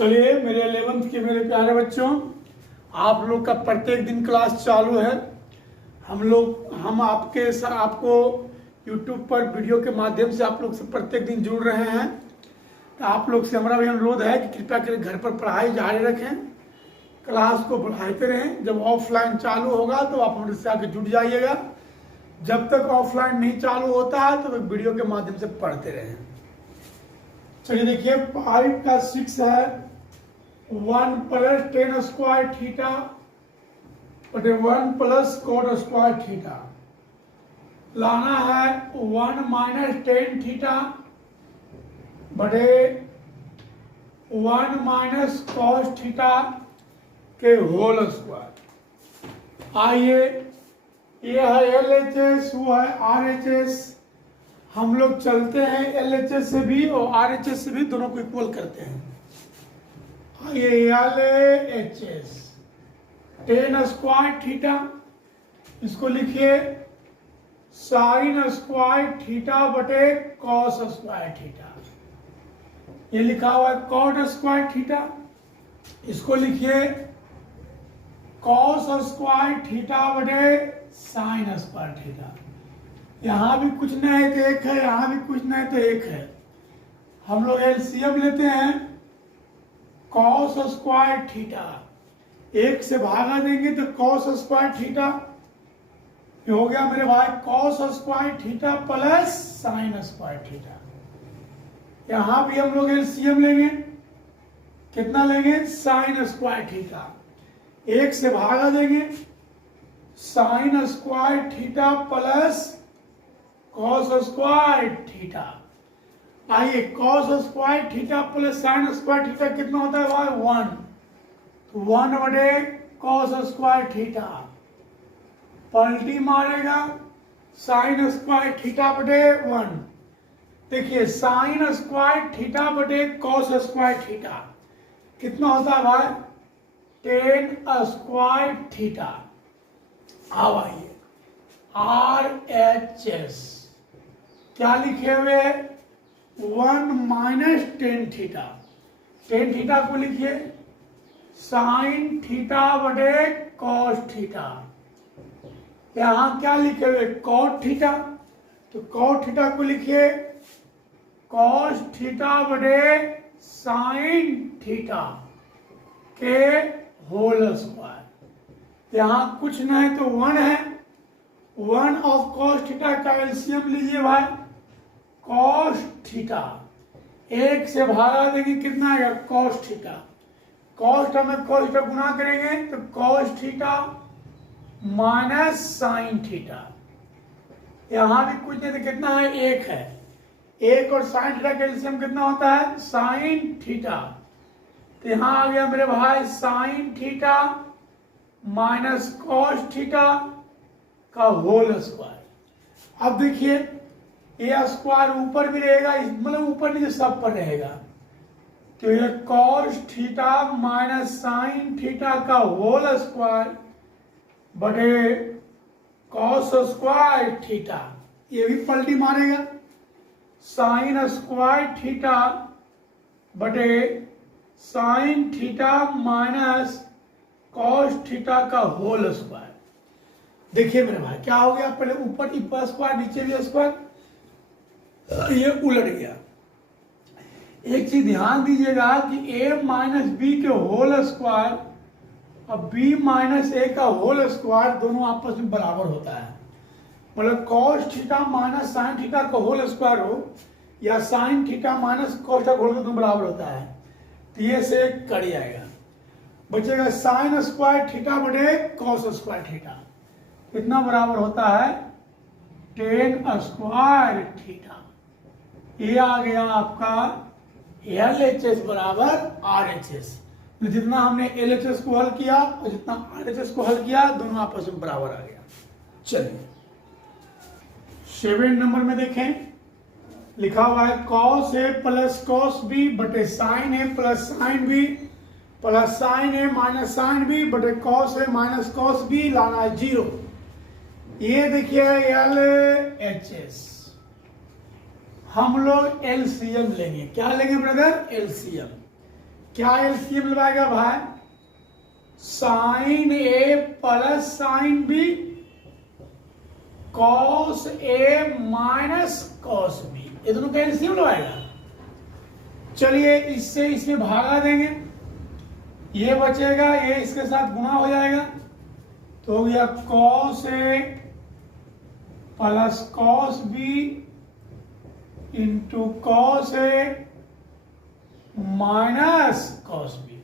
चलिए मेरे 11th के मेरे प्यारे बच्चों, आप लोग का प्रत्येक दिन क्लास चालू है। हम आपको YouTube पर वीडियो के माध्यम से आप लोग से प्रत्येक दिन जुड़ रहे हैं। तो आप लोग से हमारा भी अनुरोध है कि कृपया करके घर पर पढ़ाई जारी रखें, क्लास को बढ़ाते रहें। जब ऑफलाइन चालू होगा तो आप हमारे से आके जुड़ जाइएगा। जब तक ऑफलाइन नहीं चालू होता है तो वीडियो के माध्यम से पढ़ते रहें। चलिए देखिए 5 का 6 है 1 प्लस टेन स्क्वायर थीटा बटे 1 प्लस कोट स्क्वायर थीटा। लाना है 1 माइनस टेन थीटा बटे 1 माइनस कॉस थीटा के होल स्क्वायर। आइए, ये है LHS, वो है RHS। हम लोग चलते हैं LHS से भी और RHS से भी, दोनों को इक्वल करते हैं। आइए LHS टेन स्क्वायर थीटा, इसको लिखिए साइन स्क्वायर थीटा बटे कॉस स्क्वायर थीटा। ये लिखा हुआ है कॉट स्क्वायर थीटा, इसको लिखिए कॉस स्क्वायर थीटा बटे साइन स्क्वायर थीटा। यहां भी कुछ नहीं है तो एक है, यहां भी कुछ नहीं तो एक है। हम लोग LCM लेते हैं कॉस स्क्वायर थीटा, एक से भागा देंगे तो कॉस स्क्वायर थीटा। ये हो गया मेरे भाई cos square theta plus sine square theta. यहां भी हम लोग LCM लेंगे, कितना लेंगे? साइन स्क्वायर थीटा, एक से भागा देंगे sine square theta plus cos square theta. आइए cos square theta plus sine square theta कितना होता है भाई? 1। तो 1 बटे कॉस स्क्वायर थीटा, पलटी मारेगा साइन स्क्वायर थीटा बटे 1। देखिए साइन स्क्वायर थीटा बटे कॉस स्क्वायर थीटा कितना होता है भाई? Ten square theta. अब आइए RHS क्या लिखे हुए? 1 minus tan theta. Tan theta को लिखिए साइन थीटा बटे कॉस थीटा। यहां क्या लिखे हुए? कॉट थीटा, तो कॉट थीटा को लिखिए कॉस थीटा बटे साइन थीटा के होल स्क्वायर। यहां कुछ नहीं तो 1 है। 1 ऑफ कॉस थीटा का LCM लीजिए भाई कॉस थीटा, एक से भागा देंगे कितना आएगा? Cos theta. कॉस थीटा में कॉस थीटा गुना करेंगे तो cos theta minus sine theta. यहां भी कुछ नहीं तो कितना है? 1 है। 1 और साइन थीटा का LCM कितना होता है? Sine theta. तो यहां आ गया मेरे भाई sine theta minus cos theta का होल स्क्वायर। अब देखिए ये स्क्वायर ऊपर भी रहेगा, मतलब ऊपर नीचे सब पर रहेगा। तो ये cos theta minus sine theta का होल स्क्वायर बटे कॉस स्क्वायर थीटा। ये भी पलटी मारेगा साइन स्क्वायर थीटा बटे sine theta minus cos theta का होल स्क्वायर। देखिए मेरे भाई क्या हो गया? पहले ऊपर ही स्क्वायर, नीचे भी स्क्वायर, ये उलट गया। एक चीज ध्यान दीजिएगा कि a माइनस बी के होल स्क्वायर और b माइनस ए का होल स्क्वायर दोनों आपस में बराबर होता है। मतलब cos theta minus sine theta का होल स्क्वायर हो या sine theta minus cos theta का होल दोनों बराबर होता है। तो ये से कट जाएगा, बचेगा साइन स्क्वायर थीटा बटे कॉस स्क्वायर थीटा। कितना बराबर होता है? Ten square theta. ये आ गया आपका LHS बराबर RHS। जितना हमने LHS को हल किया और जितना RHS को हल किया दोनों आपस में बराबर आ गया। चलिए 7 नंबर में देखें, लिखा हुआ है cos A plus cos B बटे sine A plus sine B plus sine A minus sine B बटे cos A minus cos B। लाना है 0। ये देखिए LHS। हम लोग LCM लेंगे। क्या लेंगे ब्रदर? LCM। क्या एलसीएम लगाएगा भाई? साइन ए प्लस साइन बी कॉस ए माइनस कॉस बी, ये दोनों का एलसीएम लगाएगा। चलिए इससे इसमें भागा देंगे, ये बचेगा, ये इसके साथ गुणा हो जाएगा, तो हो गया cos a plus cos b into cos A minus cos b.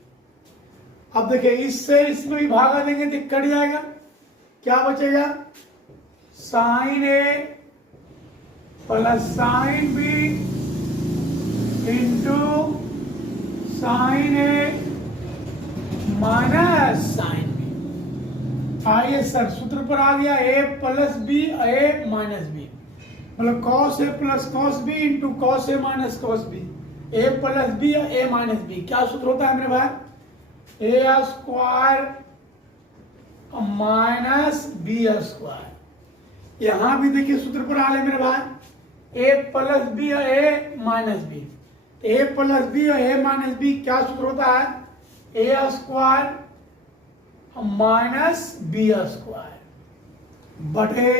अब देखिए इससे इसमें भी भागा देंगे तो कट जाएगा, क्या बचेगा? Sine A plus sine b into sine a minus sine b. आइए सर सूत्र पर आ गया, a plus b a minus b, मतलब cos a plus cos b into cos A minus cos b, a plus b a minus B. क्या सूत्र होता है मेरे भाई? ए स्क्वायर माइनस बी स्क्वायर। यहां भी देखिए सूत्र पर आ रहे मेरे भाई, a plus b a minus b, a plus b a minus B क्या सूत्र होता है? ए स्क्वायर माइनस बी स्क्वायर बटे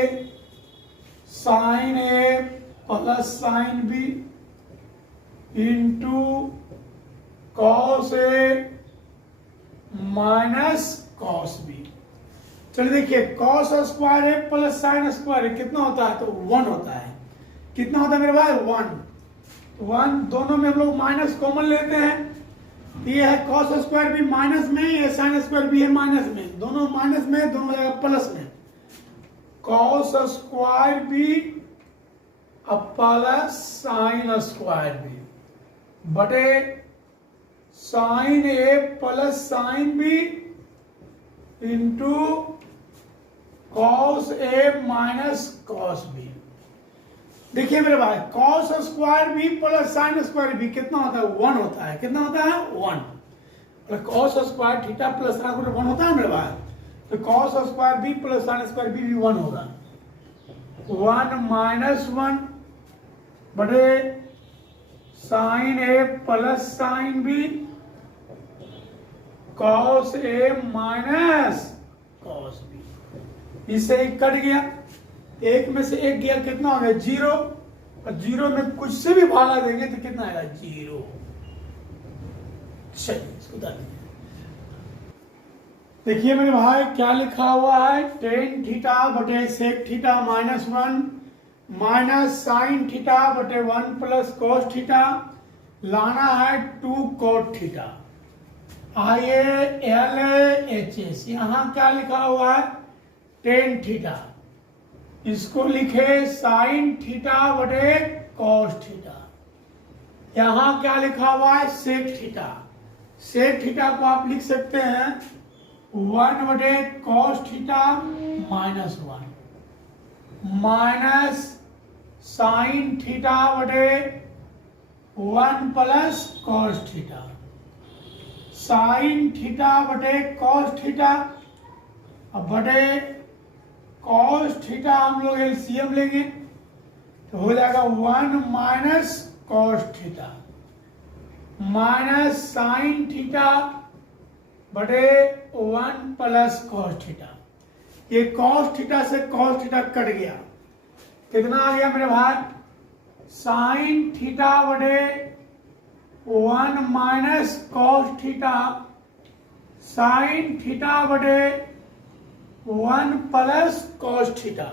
साइन ए plus sine b into cos ए माइनस कॉस बी। चलिए देखिए कॉस स्क्वायर है प्लस साइन स्क्वायर है कितना होता है? तो 1 होता है। कितना होता है मेरे भाई? 1। 1 दोनों में हम लोग माइनस कॉमन लेते हैं, ये है कॉस स्क्वायर भी माइनस में, ये साइन स्क्वायर भी है माइनस में, दोनों माइनस में, दोनों जगह प्लस में। कॉस स्क्वायर भी प्लस साइन स्क्वायर भी बटे साइन ए plus sine b into cos ए माइनस कॉस बी। देखिए मेरे भाई cos square B plus sine square b कितना होता है? 1 होता है। कितना होता है? 1। कॉस स्क्वायर थीटा प्लस 1 होता है मेरे भाई, तो cos square B plus sine square B भी 1 होगा। 1 माइनस 1 बटे साइन ए प्लस साइन बी कॉस ए माइनस कॉस बी। इससे एक कट गया, एक में से एक गया, कितना हो गया? 0। और 0 में कुछ से भी भागा देंगे तो कितना आएगा? 0। चलिए इसको डाल दीजिए। देखिए मेरे भाई क्या लिखा हुआ है? टेन थीटा बटे sec theta minus 1 minus sine theta बटे 1 प्लस कोस थीटा, लाना है 2 कोट थीटा। आइए एल एच एस, यहां क्या लिखा हुआ है? टेन थीटा, इसको लिखे साइन थीटा बटे कॉस थीटा। यहां क्या लिखा हुआ है? सेक थीटा। सेक थीटा को आप लिख सकते हैं 1 बटे cos theta minus 1 minus sine theta बटे 1 plus cos theta, sine theta बटे कॉस थीटा बटे कॉस थीटा हम लोग एलसीएम लेंगे तो हो जाएगा 1 minus cos theta minus sine theta बटे 1 प्लस कॉस थीटा। ये कॉस थीटा से कॉस थीटा कट गया, कितना आ गया मेरे भाई? साइन थीटा बटे 1 minus cos theta sine theta बटे 1 प्लस कॉस थीटा।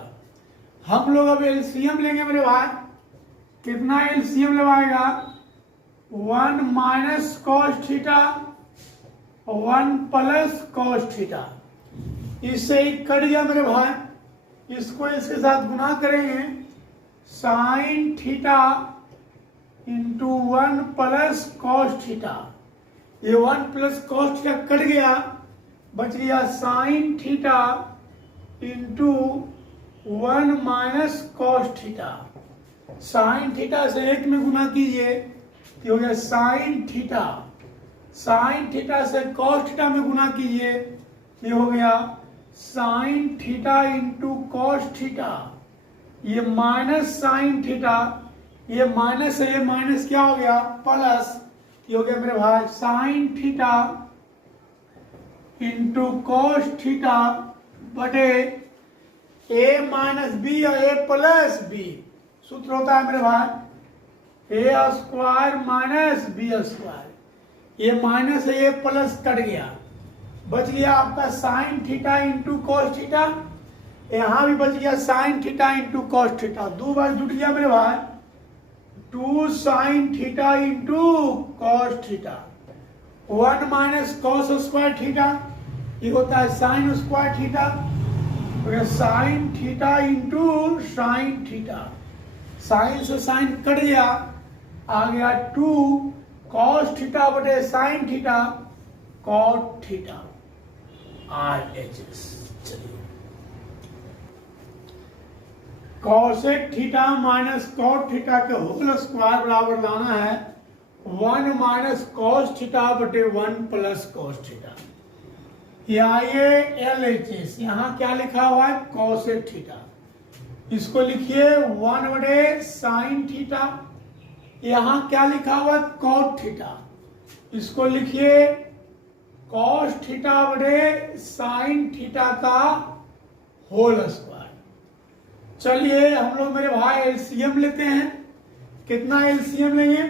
हम लोग अब एलसीएम लेंगे मेरे भाई, कितना एलसीएम लगाएगा? 1 minus cos theta 1 plus cos theta. इससे ही कट गया मेरे भाई, इसको इसके साथ गुना करेंगे, sign theta into 1 plus cos theta. ये 1 प्लस कॉस थीटा कट गया, बच गया sine theta into 1 minus cos theta. Sine theta से 1 में गुना कीजिए तो हो गया साइन थीटा, साइन थीटा से कॉस थीटा में गुना कीजिए ये हो गया sine theta into cos theta. ये माइनस साइन थीटा, ये माइनस है, ये माइनस क्या हो गया? प्लस ये हो गया मेरे भाई sign theta into cos theta बटे ए माइनस बी और ए प्लस बी। सूत्र होता है मेरे भाई ए स्क्वायर माइनस बी स्क्वायर। ये माइनस है, ये प्लस कट गया, बच गया आपका sine theta into cos theta. यहां भी बच गया sine theta into cos theta, दो बार जुट गया मेरे भाई 2 sine theta into cos theta. 1 minus cos square theta, ये होता है sine square theta. Sine theta into sine theta, sine से साइन कट गया, आ गया 2 कॉस थीटा बटे sine theta cot theta RHS। चलिए cosec theta minus cot theta के होल स्क्वायर बराबर लाना है 1 माइनस कॉस थीटा बटे 1 प्लस कॉस थीटा। यहाँ ये LHS, यहाँ क्या लिखा हुआ है कॉसेक थीटा, इसको लिखिए 1 बटे साइन थीटा। यहाँ क्या लिखा हुआ है कॉट थीटा, इसको लिखिए कॉस थीटा बटे साइन थीटा का होल स्क्वायर। चलिए हम लोग मेरे भाई एलसीएम लेते हैं। कितना एलसीएम लेंगे?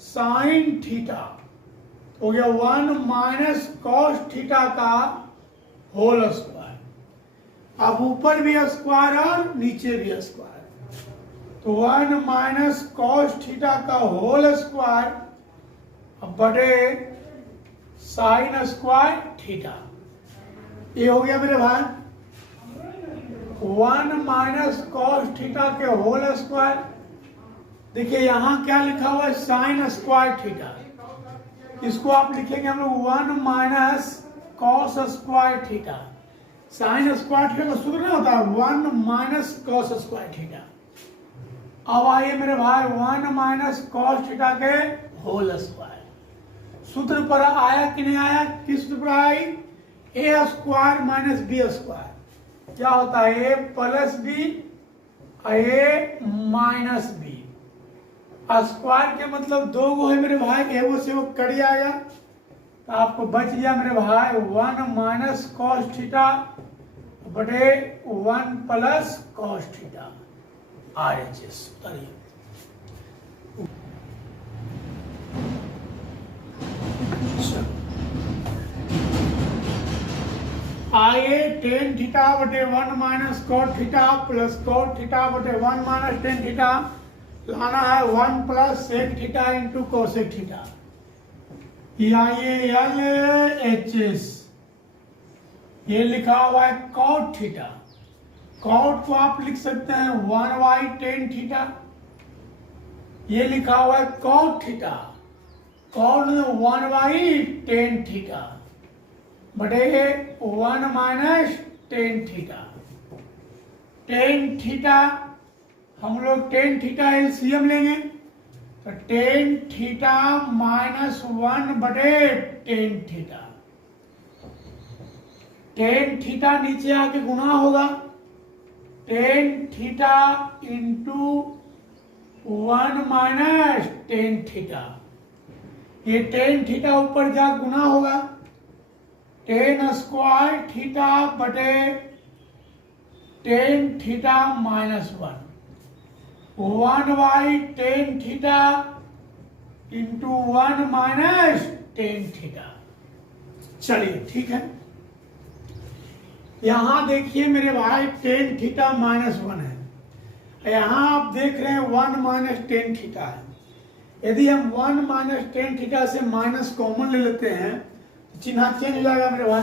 साइन थीटा हो गया 1 माइनस कॉस थीटा का होल स्क्वायर। अब ऊपर भी स्क्वायर और नीचे भी स्क्वायर, तो 1 माइनस कॉस थीटा का होल स्क्वायर बटे साइन स्क्वायर थीटा। ये हो गया मेरे भाई 1 माइनस कॉस थीटा के होल स्क्वायर। देखिए यहां क्या लिखा हुआ है साइन स्क्वायर थीटा, इसको आप लिखेंगे हम लोग 1 minus cos square theta. Sign square theta का सूत्र नहीं होता 1 माइनस कॉस स्क्वायर थीटा। अब आइए मेरे भाई 1 माइनस कॉस थीटा के होल स्क्वायर। सूत्र पर आया कि नहीं आया? किस सूत्र पर आई? ए स्क्वायर माइनस बी स्क्वायर। क्या होता है? ए plus b a minus B. Square के मतलब दो गो है मेरे भाई, एगो से वो कट जाएगा, तो आपको बच गया मेरे भाई 1 माइनस कॉस थीटा बटे 1 प्लस कॉस थीटा RHS। आइए टेन थीटा बटे 1 minus cot theta plus cot theta बटे 1 माइनस टेन थीटा लाना है 1 plus sec theta into cosec theta. ये LHS, ये लिखा हुआ है कॉट थीटा। कॉट को आप लिख सकते हैं 1 बाई टेन थीटा। ये लिखा हुआ है cot theta, cot 1 by tan theta बटे 1 minus tan theta. Tan theta हम लोग टेन थीटा एलसीएम लेंगे, तो टेन थीटा माइनस 1 बटे टेन थीटा। टेन थीटा नीचे आके गुना होगा, ten theta into 1 minus tan theta. ये टेन थीटा ऊपर जा गुना होगा, टेन स्क्वायर थीटा बटे ten theta minus 1 by tan theta into 1 minus tan theta. चलिए ठीक है, यहां देखिए मेरे भाई टेन थीटा माइनस 1 है, यहां आप देख रहे हैं 1 माइनस टेन थीटा है। यदि हम 1 माइनस टेन थीटा से माइनस कॉमन ले लेते हैं तो चिन्ह चेंज हो जाएगा मेरे भाई,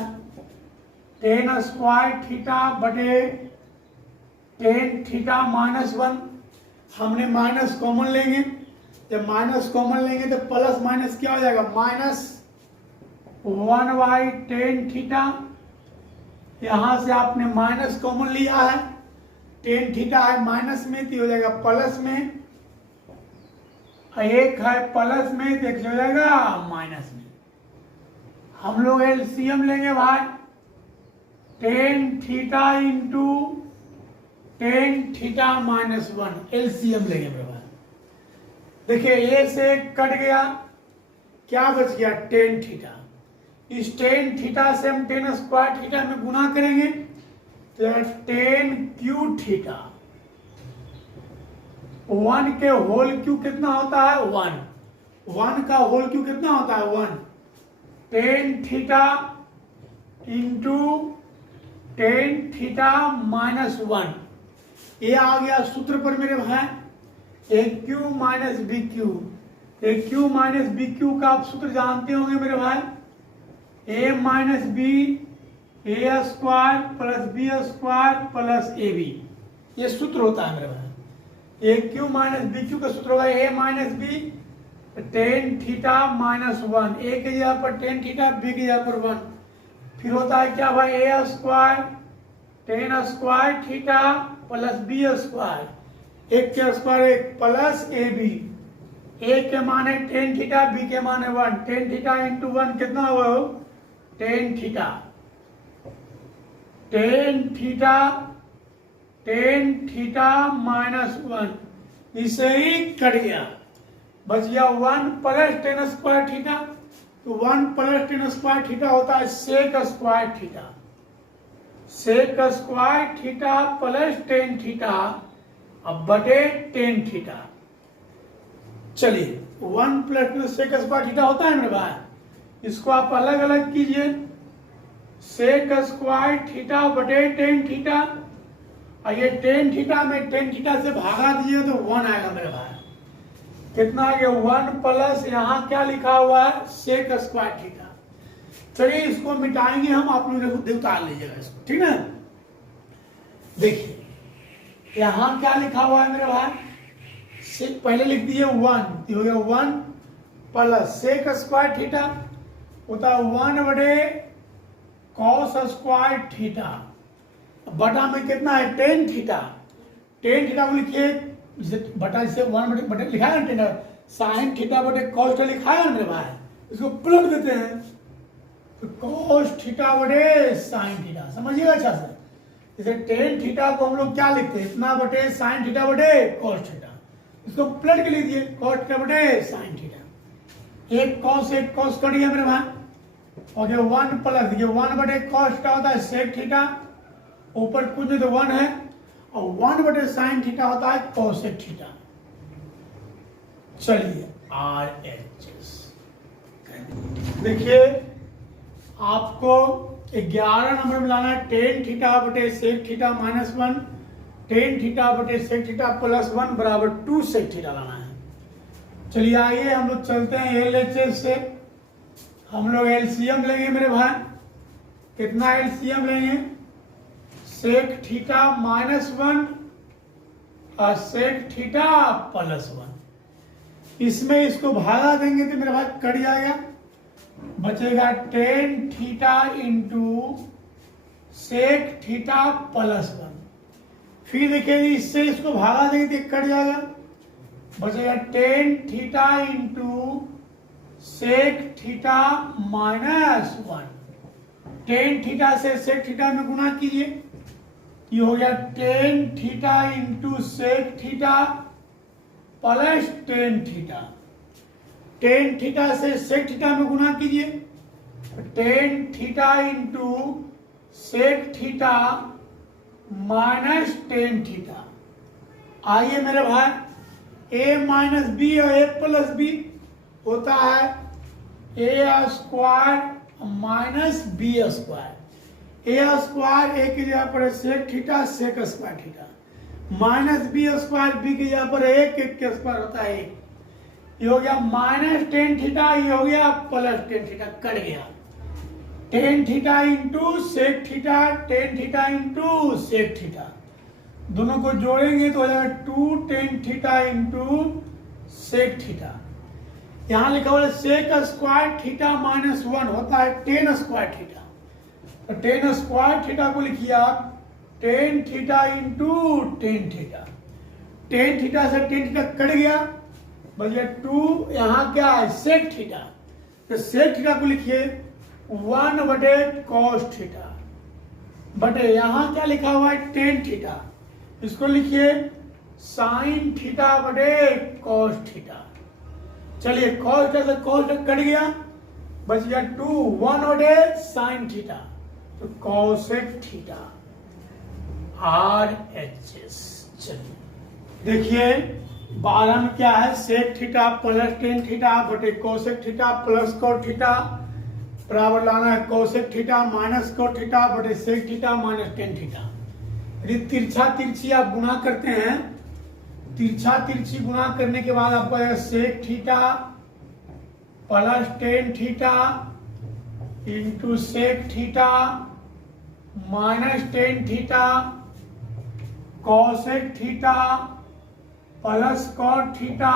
टेन स्क्वायर थीटा बटे टेन थीटा माइनस 1। हमने माइनस कॉमन लेंगे, जब माइनस कॉमन लेंगे तो प्लस माइनस क्या हो जाएगा? Minus 1 by tan theta. यहां से आपने माइनस कॉमन लिया है, टेन थीटा है माइनस में तो हो जाएगा प्लस में, एक है प्लस में तो एक हो जाएगा माइनस में। हम लोग एलसीएम लेंगे भाई, ten theta into tan theta minus 1 LCM लेंगे मेरे भाई। देखिए ए से कट गया, क्या बच गया टेन थीटा। इस टेन थीटा से हम टेन स्क्वायर थीटा में गुना करेंगे तो टेन क्यू थीटा। 1 के होल क्यू कितना होता है 1, 1 का होल क्यू कितना होता है 1, tan theta into tan theta minus 1। ये आ गया सूत्र पर मेरे भाई, a cube minus b cube. A cube minus b cube का आप सूत्र जानते होंगे मेरे भाई, a minus b a square plus b square plus a b, ये सूत्र होता है मेरे भाई। A cube minus b cube का सूत्र होगा a minus b tan theta minus 1, a की जगह पर टेन थीटा, बी की जगह पर 1। फिर होता है क्या भाई, ए square tan square theta plus b square, एक के स्क्वायर एक प्लस ए बी। ए के माने टेन थीटा, बी के माने 1, टेन थीटा इंटू 1 कितना हुआ हो ten theta, tan theta tan theta minus 1, इसे ही कट गया, बच गया 1 प्लस टेन स्क्वायर थीटा। तो 1 प्लस टेन स्क्वायर थीटा होता है sec square theta, sec square theta plus tan theta अब बटे टेन थीटा। चलिए 1 प्लस सेक स्क्वायर थीटा होता है मेरे भाई, इसको आप अलग अलग कीजिए, सेक स्क्वायर थीटा बटे टेन थीटा, और ये टेन थीटा में टेन थीटा से भागा दीजिए तो 1 आएगा मेरे भाई। कितना आ गया 1 प्लस यहाँ क्या लिखा हुआ है सेक स्क्वायर थीटा। चलिए इसको मिटाएंगे हम, आप लोग खुद उतार लीजिएगा इसको, ठीक है। देखिए यहाँ क्या लिखा हुआ है मेरे भाई, पहले लिख दिए 1, हो गया 1 प्लस सेक स्क्वायर थीटा होता है 1 बटे कॉस स्क्वायर थीटा, बटा में कितना है टेन थीटा। टेन थीटा को लिखिए बटा से 1 बटे लिखा है ना टेन, साइन थीटा बटे कॉस थीटा लिखा है ना मेरे भाई, इसको पलट देते हैं तो कॉस थीटा बटे साइन थीटा, समझिएगा अच्छा से। जैसे टेन थीटा को हम लोग क्या लिखते हैं, इतना बटे साइन थीटा बटे कॉस थीटा, इसको पलट के लीजिए कॉस थीटा बटे साइन थीटा। एक कॉस कट गया मेरे भाई, और ये 1 प्लस देखिए 1 बटे कॉस थीटा होता है सेक थीटा, ऊपर कुछ नहीं तो 1 है, और 1 बटे साइन थीटा होता है कोसेक थीटा। चलिए RHS देखिए आपको 11 नंबर में लाना है टेन थीटा बटे sec theta minus 1, tan theta बटे सेक थीटा प्लस 1 बराबर 2 सेक थीटा लाना है। चलिए आइए हम लोग चलते हैं LHS से, हम लोग एलसीएम लेंगे मेरे भाई। कितना एलसीएम लेंगे, सेक थीटा माइनस 1 और सेक थीटा प्लस 1, इसमें इसको भागा देंगे तो मेरे भाई कट जाएगा, बचेगा tan theta into sec theta plus 1। फिर देखिए इससे इसको भागा देंगे तो कट जाएगा, बचेगा tan theta into sec theta minus 1। Tan theta से सेक थीटा में गुना कीजिए, ये हो गया tan theta into sec theta plus tan theta. Tan theta से सेक थीटा में गुना कीजिए, tan theta into sec theta minus tan theta. आइए मेरे भाई, ए माइनस बी और ए प्लस बी होता है ए square minus B square. A square A की जगह पर sec theta sec square theta, minus B square B की जगह पर एक के स्क्वायर होता है एक। ये हो गया माइनस टेन थीटा, ये हो गया प्लस टेन थीटा, कट गया। Tan theta into sec theta, tan theta into sec theta, दोनों को जोड़ेंगे तो हो जाएगा 2 tan theta into sec theta. यहां लिखा हुआ है सेक स्क्वायर थीटा माइनस 1 होता है टेन स्क्वायर थीटा, तो टेन स्क्वायर थीटा को लिखिए आप ten theta into tan theta. Tan theta से टेन थीटा कट गया, बचेगा 2, यहाँ क्या है सेक थीटा, तो सेक थीटा को लिखिए 1 बटे कॉस थीटा बटे यहाँ क्या लिखा हुआ है टेन थीटा, इसको लिखिए साइन थीटा बटे कॉस थीटा। चलिए cos थीटा से cos कट गया, बच गया 2 1 sin थीटा, तो cosec थीटा RHS। चलिए देखिए 12 में क्या है, sec theta plus tan theta बटे cosec theta plus cot theta बराबर लाना है cosec theta minus cot theta बटे sec theta minus tan theta. यदि तिरछा तिरछी आप गुणा करते हैं, तिरछा तिरछी गुणा करने के बाद आपको आएगा sec theta plus tan theta into sec theta minus tan theta cosec theta plus cot theta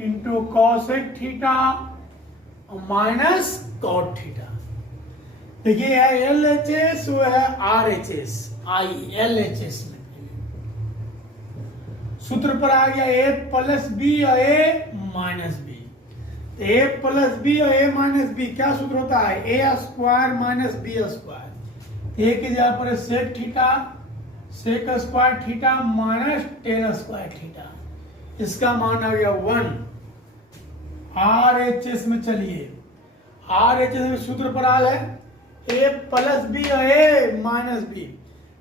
into cosec theta minus cot theta. देखिए है LHS, वो है RHS, ILHS में सूत्र पर आ गया a प्लस बी और a minus B. a plus B और a माइनस बी क्या सूत्र होता है, a square minus B square. a की जगह पर sec theta sec square theta minus tan square theta, इसका मान आ गया 1। RHS में चलिए RHS में सूत्र पर आ गए a प्लस बी और a माइनस बी,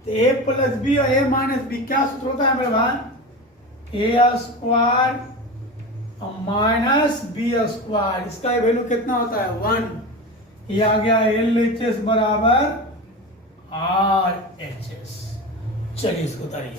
तो a प्लस बी और a माइनस बी क्या सूत्र होता है मेरे भाई, a square minus B square, इसका वैल्यू कितना होता है 1। ये आ गया LHS बराबर RHS। चलिए इसको उतारिए।